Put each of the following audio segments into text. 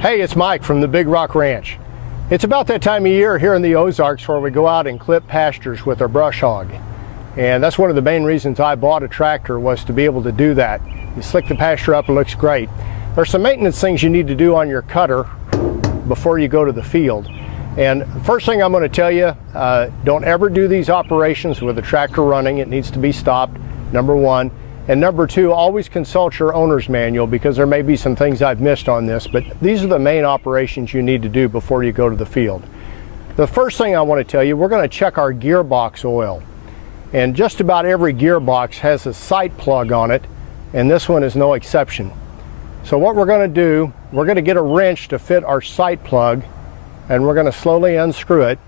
Hey, it's Mike from the Big Rock Ranch. It's about that time of year here in the Ozarks where we go out and clip pastures with our brush hog. And that's one of the main reasons I bought a tractor, was to be able to do that. You slick the pasture up, it looks great. There's some maintenance things you need to do on your cutter before you go to the field. And first thing I'm going to tell you, don't ever do these operations with the tractor running. It needs to be stopped, number one. And number two, always consult your owner's manual, because there may be some things I've missed on this, but these are the main operations you need to do before you go to the field. The first thing I want to tell you, we're going to check our gearbox oil. And just about every gearbox has a sight plug on it, and this one is no exception. So what we're going to do, we're going to get a wrench to fit our sight plug, and we're going to slowly unscrew it,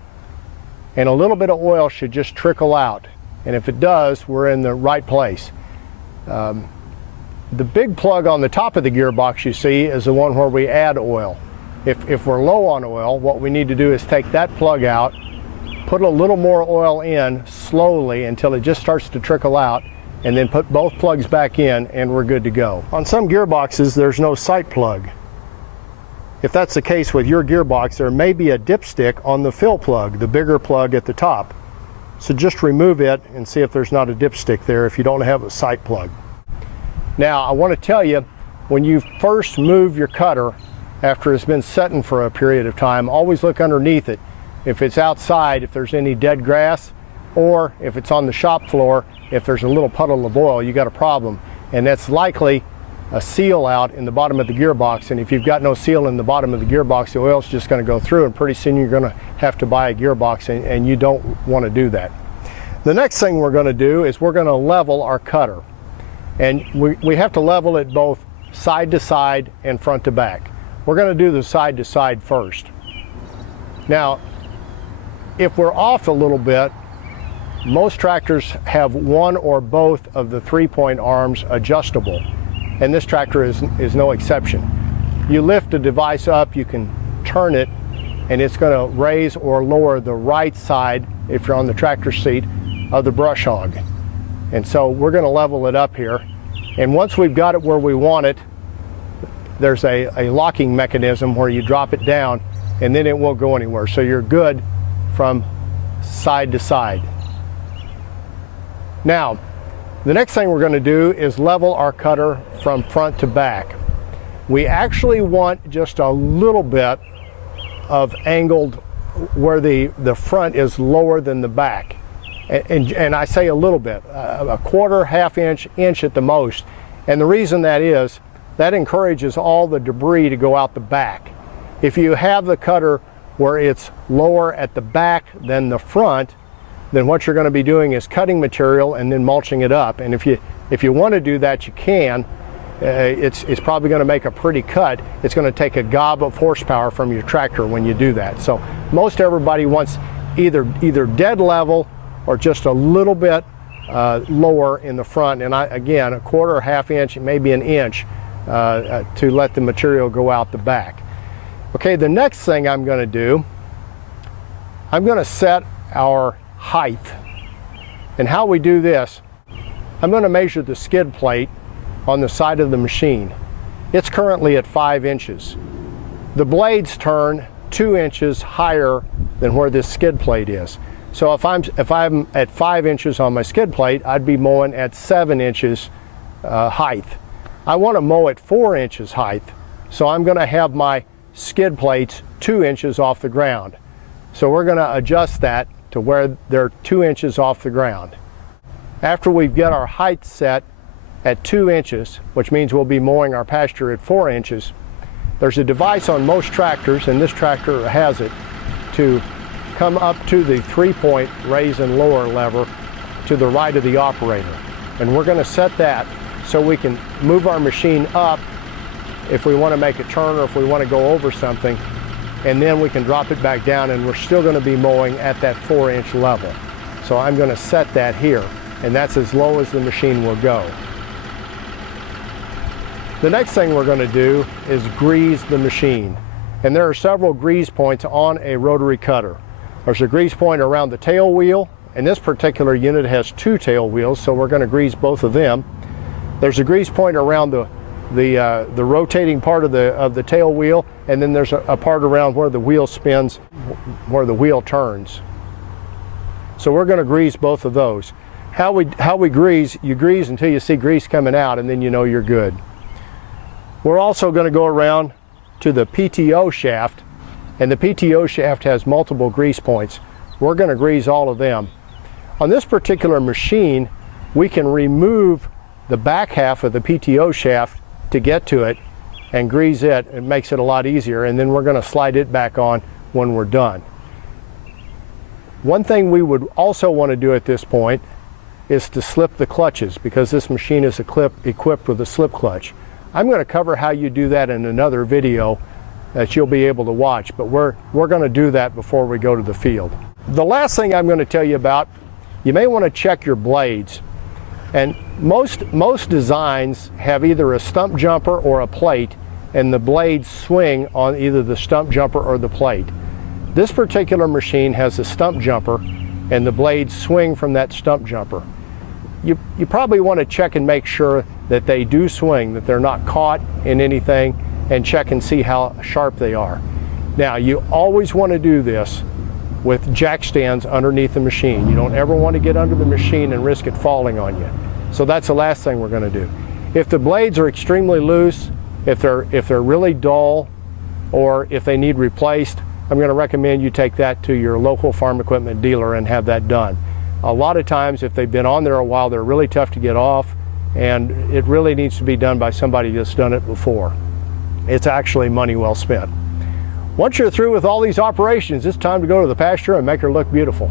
and a little bit of oil should just trickle out. And if it does, we're in the right place. The big plug on the top of the gearbox you see is the one where we add oil. If we're low on oil, what we need to do is take that plug out, put a little more oil in slowly until it just starts to trickle out, and then put both plugs back in, and we're good to go. On some gearboxes, there's no sight plug. If that's the case with your gearbox, there may be a dipstick on the fill plug, the bigger plug at the top. So just remove it and see if there's not a dipstick there if you don't have a sight plug. Now, I want to tell you, when you first move your cutter after it's been setting for a period of time, always look underneath it. If it's outside, if there's any dead grass, or if it's on the shop floor, if there's a little puddle of oil, you got a problem. And that's likely a seal out in the bottom of the gearbox. And if you've got no seal in the bottom of the gearbox, the oil's just going to go through, and pretty soon you're going to have to buy a gearbox, and you don't want to do that. The next thing we're going to do is we're going to level our cutter. And we have to level it both side to side and front to back. We're going to do the side to side first. Now, if we're off a little bit, most tractors have one or both of the 3-point arms adjustable, and this tractor is no exception. You lift the device up, you can turn it, and it's going to raise or lower the right side, if you're on the tractor seat, of the brush hog. And so we're going to level it up here, and once we've got it where we want it, there's a locking mechanism where you drop it down, and then it won't go anywhere. So you're good from side to side. Now, the next thing we're going to do is level our cutter from front to back. We actually want just a little bit of angled where the front is lower than the back. And I say a little bit, a quarter, half inch, inch at the most. And the reason that is, that encourages all the debris to go out the back. If you have the cutter where it's lower at the back than the front, then what you're going to be doing is cutting material and then mulching it up. And if you want to do that, you can. It's probably going to make a pretty cut. It's going to take a gob of horsepower from your tractor when you do that. So most everybody wants either dead level or just a little bit lower in the front. And again, a quarter, half inch, maybe an inch to let the material go out the back. Okay, the next thing I'm going to do, I'm going to set our height. And how we do this, I'm going to measure the skid plate on the side of the machine. It's currently at 5 inches. The blades turn 2 inches higher than where this skid plate is. So if I'm at 5 inches on my skid plate, I'd be mowing at 7 inches height. I want to mow at 4 inches height, so I'm going to have my skid plates 2 inches off the ground. So we're going to adjust that to where they're 2 inches off the ground. After we've got our height set at 2 inches, which means we'll be mowing our pasture at 4 inches, there's a device on most tractors, and this tractor has it, to come up to the 3-point raise and lower lever to the right of the operator. And we're going to set that so we can move our machine up if we want to make a turn or if we want to go over something, and then we can drop it back down, and we're still going to be mowing at that 4-inch level. So I'm going to set that here, and that's as low as the machine will go. The next thing we're going to do is grease the machine. And there are several grease points on a rotary cutter. There's a grease point around the tail wheel, and this particular unit has 2 tail wheels, so we're going to grease both of them. There's a grease point around the the rotating part of the tail wheel, and then there's a part around where the wheel spins, where the wheel turns. So we're going to grease both of those. How we grease, you grease until you see grease coming out, and then you know you're good. We're also going to go around to the PTO shaft, and the PTO shaft has multiple grease points. We're going to grease all of them. On this particular machine, we can remove the back half of the PTO shaft to get to it and grease it. It makes it a lot easier, and then we're going to slide it back on when we're done. One thing we would also want to do at this point is to slip the clutches, because this machine is equipped with a slip clutch. I'm going to cover how you do that in another video that you'll be able to watch, but we're going to do that before we go to the field. The last thing I'm going to tell you about, you may want to check your blades. And most designs have either a stump jumper or a plate, and the blades swing on either the stump jumper or the plate. This particular machine has a stump jumper, and the blades swing from that stump jumper. You probably want to check and make sure that they do swing, that they're not caught in anything, and check and see how sharp they are. Now, you always want to do this with jack stands underneath the machine. You don't ever want to get under the machine and risk it falling on you. So that's the last thing we're going to do. If the blades are extremely loose, if they're really dull, or if they need replaced, I'm going to recommend you take that to your local farm equipment dealer and have that done. A lot of times, if they've been on there a while, they're really tough to get off, and it really needs to be done by somebody that's done it before. It's actually money well spent. Once you're through with all these operations, it's time to go to the pasture and make her look beautiful.